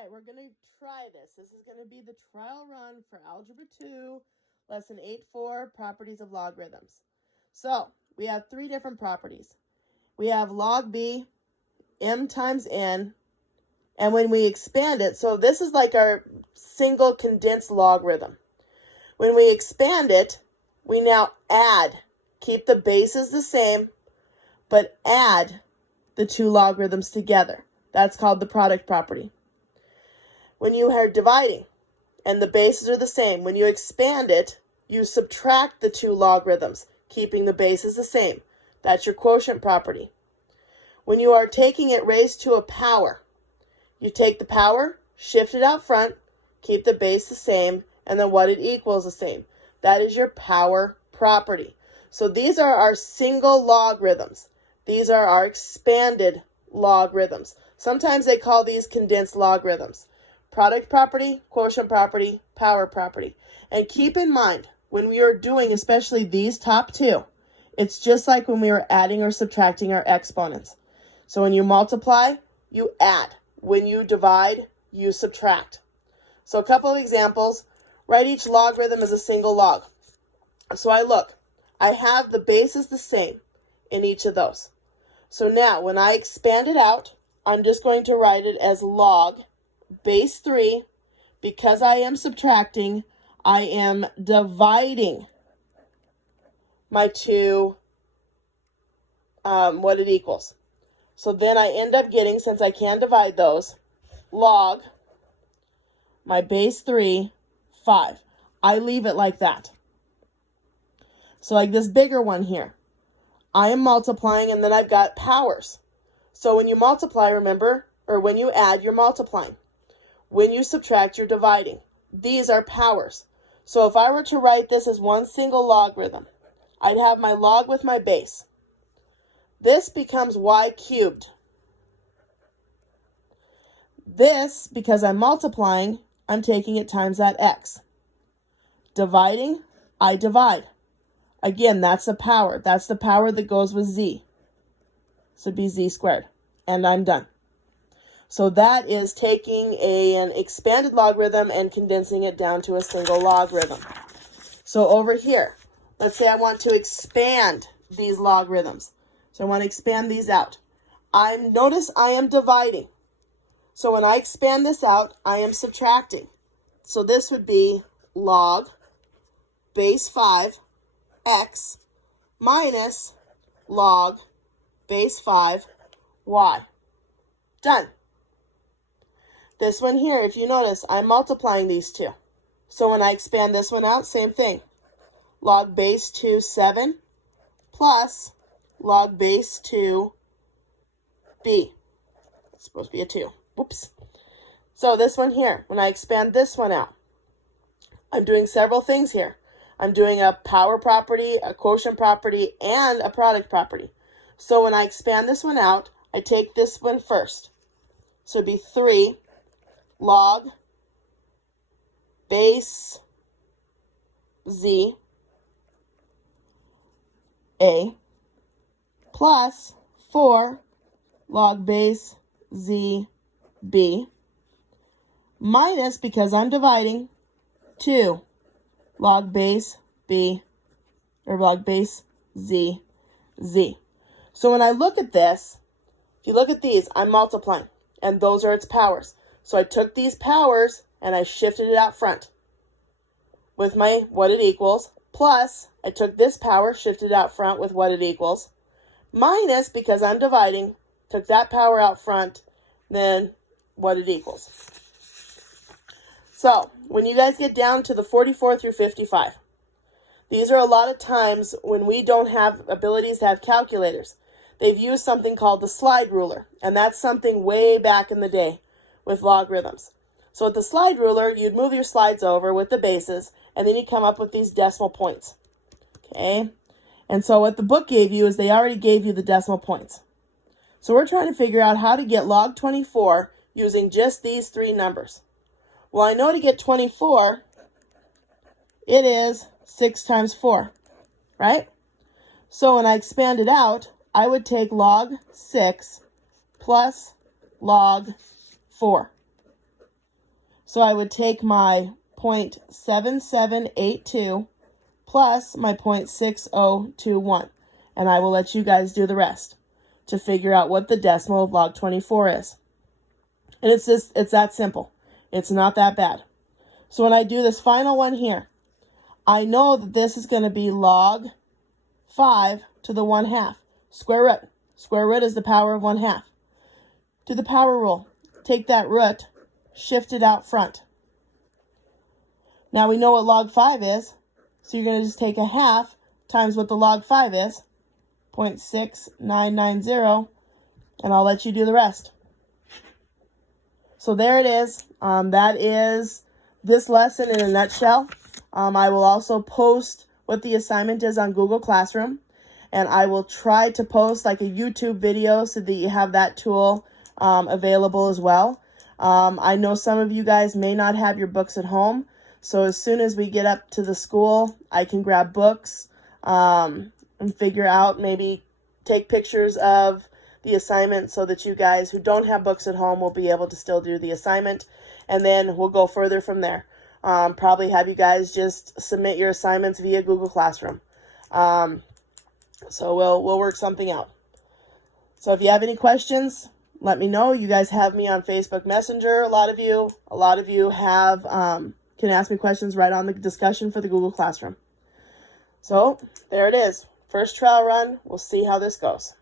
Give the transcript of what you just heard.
right, we're going to try this. This is going to be the trial run for Algebra 2, Lesson 8-4, Properties of Logarithms. So, we have three different properties. We have log b, m times n, and when we expand it, so this is like our single condensed logarithm. When we expand it, we now add, keep the bases the same, but add the two logarithms together. That's called the product property. When you are dividing and the bases are the same, when you expand it, you subtract the two logarithms, keeping the bases the same. That's your quotient property. When you are taking it raised to a power, you take the power, shift it out front, keep the base the same, and then what it equals the same. That is your power property. So these are our single logarithms. These are our expanded logarithms. Sometimes they call these condensed logarithms. Product property, quotient property, power property. And keep in mind, when we are doing especially these top two, it's just like when we were adding or subtracting our exponents. So when you multiply, you add. When you divide, you subtract. So a couple of examples. Write each logarithm as a single log. So I have the bases the same in each of those. So now when I expand it out, I'm just going to write it as log base 3. Because I am subtracting, I am dividing my two, what it equals. So then I end up getting, since I can divide those, log my base 3, 5. I leave it like that. So like this bigger one here, I am multiplying and then I've got powers. So when you multiply, remember, or when you add, you're multiplying. When you subtract, you're dividing. These are powers. So if I were to write this as one single logarithm, I'd have my log with my base. This becomes y cubed. This, because I'm multiplying, I'm taking it times that x. Dividing, I divide. Again, that's the power. That's the power that goes with z. So it'd be z squared. And I'm done. So that is taking an expanded logarithm and condensing it down to a single logarithm. So over here, let's say I want to expand these logarithms. So I want to expand these out. Notice I am dividing. So when I expand this out, I am subtracting. So this would be log base 5 x minus log base 5 y. Done. This one here, if you notice, I'm multiplying these two. So when I expand this one out, same thing. Log base 2, 7 plus log base 2 b. It's supposed to be a 2. Whoops. So this one here, when I expand this one out, I'm doing several things here. I'm doing a power property, a quotient property, and a product property. So when I expand this one out, I take this one first. So it'd be 3 log base z a plus 4 log base z b minus, because I'm dividing, 2 log base b, or log base z, z. So when I look at this, if you look at these, I'm multiplying, and those are its powers. So I took these powers and I shifted it out front with my what it equals, plus I took this power, shifted it out front with what it equals, minus, because I'm dividing, took that power out front, then what it equals. So when you guys get down to the 44 through 55, these are a lot of times when we don't have abilities to have calculators. They've used something called the slide ruler, and that's something way back in the day with logarithms. So with the slide ruler, you'd move your slides over with the bases, and then you come up with these decimal points. Okay? And so what the book gave you is they already gave you the decimal points. So we're trying to figure out how to get log 24 using just these three numbers. Well, I know to get 24, it is 6 times 4, right? So when I expand it out, I would take log 6 plus log 4. So I would take my 0.7782 plus my 0.6021, and I will let you guys do the rest to figure out what the decimal of log 24 is. And it's that simple. It's not that bad. So when I do this final one here, I know that this is going to be log 5 to the 1/2. Square root. Square root is the power of 1/2. Do the power rule. Take that root, shift it out front. Now we know what log 5 is, so you're going to just take 1/2 times what the log 5 is, 0.6990, and I'll let you do the rest. So there it is. That is this lesson in a nutshell. I will also post what the assignment is on Google Classroom, and I will try to post like a YouTube video so that you have that tool available as well. I know some of you guys may not have your books at home, so as soon as we get up to the school, I can grab books and figure out, maybe take pictures of the assignment so that you guys who don't have books at home will be able to still do the assignment, and then we'll go further from there. Probably have you guys just submit your assignments via Google Classroom. So we'll work something out. So if you have any questions, let me know. You guys have me on Facebook Messenger. A lot of you have can ask me questions right on the discussion for the Google Classroom. So there it is. First trial run. We'll see how this goes.